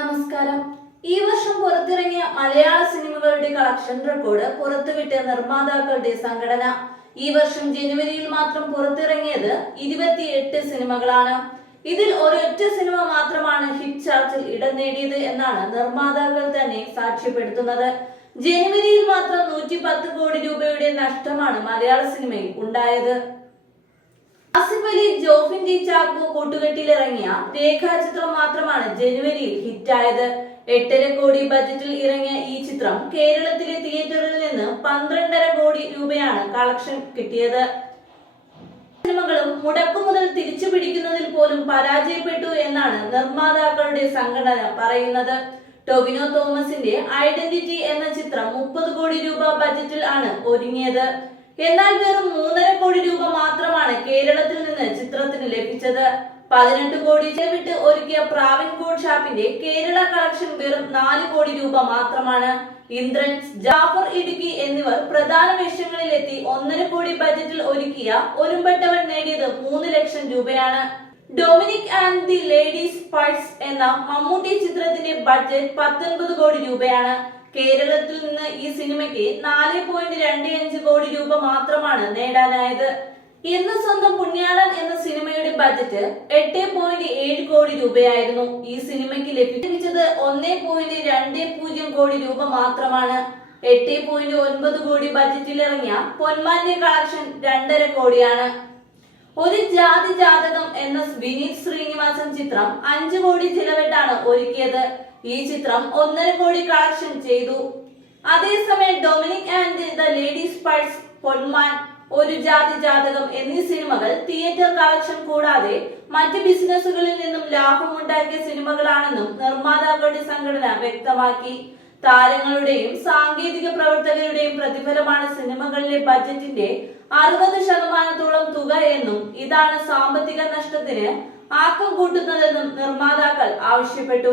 നമസ്കാരം. ഈ വർഷം പുറത്തിറങ്ങിയ മലയാള സിനിമകളുടെ കളക്ഷൻ റെക്കോർഡ് പുറത്തുവിട്ട നിർമ്മാതാക്കളുടെ സംഘടന. ഈ വർഷം ജനുവരിയിൽ മാത്രം പുറത്തിറങ്ങിയത് ഇരുപത്തിയെട്ട് സിനിമകളാണ്. ഇതിൽ ഒരൊറ്റ സിനിമ മാത്രമാണ് ഹിറ്റ് ചാർട്ടിൽ ഇടം നേടിയത് എന്നാണ് നിർമ്മാതാക്കൾ തന്നെ സാക്ഷ്യപ്പെടുത്തുന്നത്. ജനുവരിയിൽ മാത്രം നൂറ്റി പത്ത് കോടി രൂപയുടെ നഷ്ടമാണ് മലയാള സിനിമയിൽ ഉണ്ടായത്. ആസിഫ് അലി ജോഫിൻ ഡി ചാക്കോ കൂട്ടുകെട്ടിലിറങ്ങിയ രേഖാചിത്രം മാത്രമാണ് ജനുവരിയിൽ ഹിറ്റായത്. എട്ടര കോടി ബജറ്റിൽ ഇറങ്ങിയ ഈ ചിത്രം കേരളത്തിലെ തിയേറ്ററിൽ നിന്ന് പന്ത്രണ്ടര കോടി രൂപയാണ് കളക്ഷൻ കിട്ടിയത്. സിനിമകളും മുടക്കുമുതൽ തിരിച്ചു പിടിക്കുന്നതിൽ പോലും പരാജയപ്പെട്ടു എന്നാണ് നിർമ്മാതാക്കളുടെ സംഘടന പറയുന്നത്. ടൊവിനോ തോമസിന്റെ ഐഡന്റിറ്റി എന്ന ചിത്രം മുപ്പത് കോടി രൂപ ബജറ്റിൽ ആണ് ഒരുങ്ങിയത്. എന്നാൽ വെറും മൂന്നര കോടി രൂപ മാത്രമാണ് കേരളത്തിൽ നിന്ന് ചിത്രത്തിന് ലഭിച്ചത്. പതിനെട്ട് കോടി ചെലവിട്ട് ഒരുക്കിയ പ്രാവിൻകോട് ഷാപ്പിന്റെ കേരള കളക്ഷൻ വെറും നാല് കോടി രൂപ മാത്രമാണ്. ഇന്ദ്രൻ ജാഫർ ഇടുക്കി എന്നിവർ പ്രധാന വേഷങ്ങളിലെത്തി ഒന്നര കോടി ബജറ്റിൽ ഒരുക്കിയ ഒരുമ്പട്ടവൻ നേടിയത് മൂന്ന് ലക്ഷം രൂപയാണ്. Dominic and the ladies purse എന്ന മമ്മൂട്ടി ചിത്രത്തിന്റെ ബഡ്ജറ്റ് പത്തൊൻപത് കോടി രൂപയാണ്. കേരളത്തിൽ നിന്ന് ഈ സിനിമയ്ക്ക് നാല് പോയിന്റ് രണ്ട് അഞ്ച് കോടി രൂപ മാത്രമാണ് നേടാനായത്. ഇന്ന് സ്വന്തം പുണ്യാളൻ എന്ന സിനിമയുടെ ബജറ്റ് എട്ട് പോയിന്റ് ഏഴ് കോടി രൂപയായിരുന്നു. ഈ സിനിമയ്ക്ക് ലഭിച്ചത് ഒന്നേ പോയിന്റ് രണ്ട് പൂജ്യം കോടി രൂപ മാത്രമാണ്. എട്ട് പോയിന്റ് ഒൻപത് കോടി ബജറ്റിൽ ഇറങ്ങിയ പൊന്മാന്റെ കളക്ഷൻ രണ്ടര കോടിയാണ്. ഒരു ജാതി ജാതകം എന്ന വിനീത് ശ്രീനിവാസൻ ചിത്രം അഞ്ചു കോടി ചിലവിട്ടാണ് ഒരുക്കിയത്. ഈ ചിത്രം ഒന്നര കോടി കളക്ഷൻ ചെയ്തു. അതേസമയം Dominic and the ladies purse Ponman ഒരു ജാതി ജാതകം എന്നീ സിനിമകൾ തിയേറ്റർ കളക്ഷൻ കൂടാതെ മറ്റ് ബിസിനസ്സുകളിൽ നിന്നും ലാഭമുണ്ടാക്കിയ സിനിമകളാണെന്നും നിർമ്മാതാക്കളുടെ സംഘടന വ്യക്തമാക്കി. താരങ്ങളുടെയും സാങ്കേതിക പ്രവർത്തകരുടെയും പ്രതിഫലമാണ് സിനിമകളിലെ ബജറ്റിന്റെ അറുപത് തുക എന്നും ഇതാണ് സാമ്പത്തിക നഷ്ടത്തിന് ആക്കം കൂട്ടുന്നതെന്നും നിർമ്മാതാക്കൾ ആവശ്യപ്പെട്ടു.